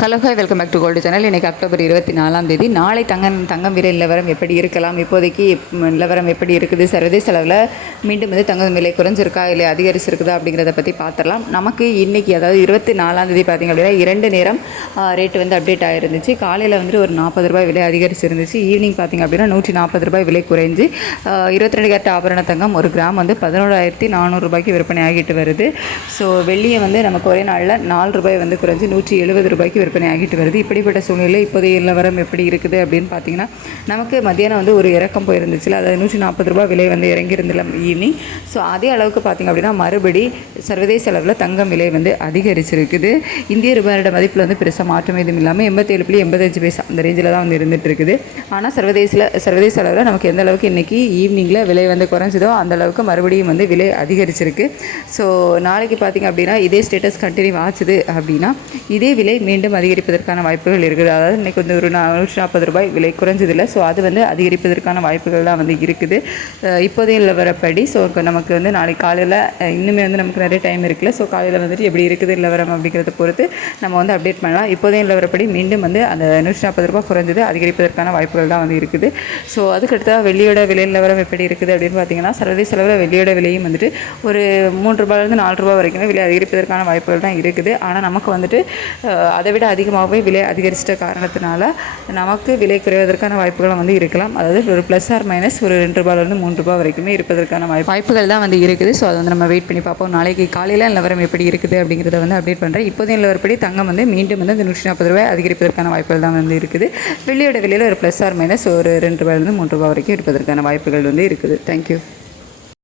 Hello hi welcome back to gold channel இன்றைக்கி October இருபத்தி நாலாம் தேதி. நாளை தங்கம் தங்கம் விலை நிலவரம் எப்படி இருக்கலாம்? இப்போதைக்கு நிலவரம் எப்படி இருக்குது? சர்வதேச அளவில் மீண்டும் வந்து தங்கம் விலை குறைஞ்சிருக்கா? இல்லை அதிகரிச்சிருக்குதா? அப்படிங்கிறத பற்றி பார்த்துடலாம் நமக்கு இன்றைக்கி அதாவது இருபத்தி நாலாம் தேதி பார்த்திங்க அப்படின்னா இரண்டு நேரம் ரேட்டு வந்து அப்டேட் ஆகிருந்துச்சு காலையில் வந்துட்டு ஒரு நாற்பது ரூபாய் விலை அதிகரிச்சிருந்துச்சு. ஈவினிங் பார்த்திங்க அப்படின்னா நூற்றி நாற்பது ரூபாய் விலை குறைஞ்சு இருபத்தி ரெண்டு கேரட் ஆபரண தங்கம் ஒரு கிராம் வந்து பதினோராயிரத்தி நானூறுரூபாய்க்கு விற்பனை ஆகிட்டு வருது. ஸோ வெள்ளியை வந்து நமக்கு ஒரே நாளில் நாலு ரூபாய் வந்து குறைஞ்சி நூற்றி எழுபது ரூபாய்க்கு விற்பனை ஆகிட்டு வருது. இப்படிப்பட்ட சூழ்நிலை இப்போதைய நிலவரம் எப்படி இருக்குது அப்படின்னு பார்த்தீங்கன்னா நமக்கு மத்தியானம் வந்து ஒரு இறக்கம் போயிருந்துச்சுல. அதாவது நூற்றி நாற்பது ரூபாய் விலை வந்து இறங்கியிருந்தில்ல ஈவினிங் ஸோ அதே அளவுக்கு பார்த்திங்க அப்படின்னா மறுபடி சர்வதேச அளவில் தங்கம் விலை வந்து அதிகரிச்சிருக்குது. இந்திய ரூபாயோட மதிப்பில் வந்து பெருசாக மாற்றம் எதுவும் இல்லாமல் எண்பத்தேழு புள்ளி எண்பத்தஞ்சு பைசா அந்த ரேஞ்சில் தான் வந்து இருந்துட்டு இருக்குது ஆனால் சர்வதேசில் சர்வதேச அளவில் நமக்கு எந்த அளவுக்கு இன்றைக்கி ஈவினிங்கில் விலை வந்து குறைஞ்சதோ அந்த அளவுக்கு மறுபடியும் வந்து விலை அதிகரிச்சிருக்கு. ஸோ நாளைக்கு பார்த்திங்க அப்படின்னா இதே ஸ்டேட்டஸ் கண்டினியூ ஆச்சுது அப்படின்னா இதே விலை மீண்டும் அதிகரிப்பதற்கான வாய்ப்புகள் இருக்குது. அதாவது இன்றைக்கி வந்து ஒரு நா- நூற்றி நாற்பது ரூபாய் விலை குறைஞ்சதில்லை. ஸோ அது வந்து அதிகரிப்பதற்கான வாய்ப்புகள் தான் வந்து இருக்குது. இப்போதையும் இப்போதைய நிலவரப்படி ஸோ நமக்கு வந்து நாளைக்கு காலையில் இன்னுமே வந்து நமக்கு நிறைய டைம் இருக்குல்ல. ஸோ காலையில் வந்துட்டு எப்படி இருக்குது நிலவரம் அப்படிங்கிறத பொறுத்து நம்ம வந்து அப்டேட் பண்ணலாம். இப்போதையும் நிலவரப்படி மீண்டும் வந்து அந்த நூற்றி நாற்பது ரூபாய் குறைஞ்சது அதிகரிப்பதற்கான வாய்ப்புகள் தான் வந்து இருக்குது. ஸோ அதுக்கடுத்ததாக வெள்ளியோட விலை நிலவரம் எப்படி இருக்குது அப்படின்னு பார்த்தீங்கன்னா சர்வதேச அளவில் வெள்ளியோட விலையும் வந்துட்டு ஒரு மூன்று ரூபாயிலேருந்து நாலு ரூபாய் வரைக்கும் விலை அதிகரிப்பதற்கான வாய்ப்புகள் தான் இருக்குது. ஆனால் நமக்கு வந்துட்டு அதை விட அதிகமாகவே விலை அதிகரிச்சிட்ட காரணத்தினால நமக்கு விலை குறைவதற்கான வாய்ப்புகளும் வந்து இருக்கலாம். அதாவது ஒரு ப்ளஸ் ஆர் மைனஸ் ஒரு ரெண்டு ரூபாயிலேருந்து மூன்று ரூபாய் வரைக்குமே இருப்பதற்கான வாய்ப்பு வாய்ப்புகள் தான் வந்து இருக்குது. ஸோ அதை வந்து நம்ம வெயிட் பண்ணி பார்ப்போம். நாளைக்கு காலையில் நிலவரம் எப்படி இருக்குது அப்படிங்கிறத வந்து அப்டேட் பண்ணுறேன் இப்போதைய நிலவரப்படி தங்கம் வந்து மீண்டும் வந்து இந்த நூற்றி நாற்பது ரூபாய் அதிகரிப்பதற்கான வாய்ப்புகள் தான் வந்து இருக்குது. வெள்ளியோட விலையில் ஒரு ப்ளஸ் ஆர் மைனஸ் ஒரு ரெண்டு ரூபாயிலேருந்து மூன்று ரூபாய் வரைக்கும் இருப்பதற்கான வாய்ப்புகள் வந்து இருக்குது. தேங்க்யூ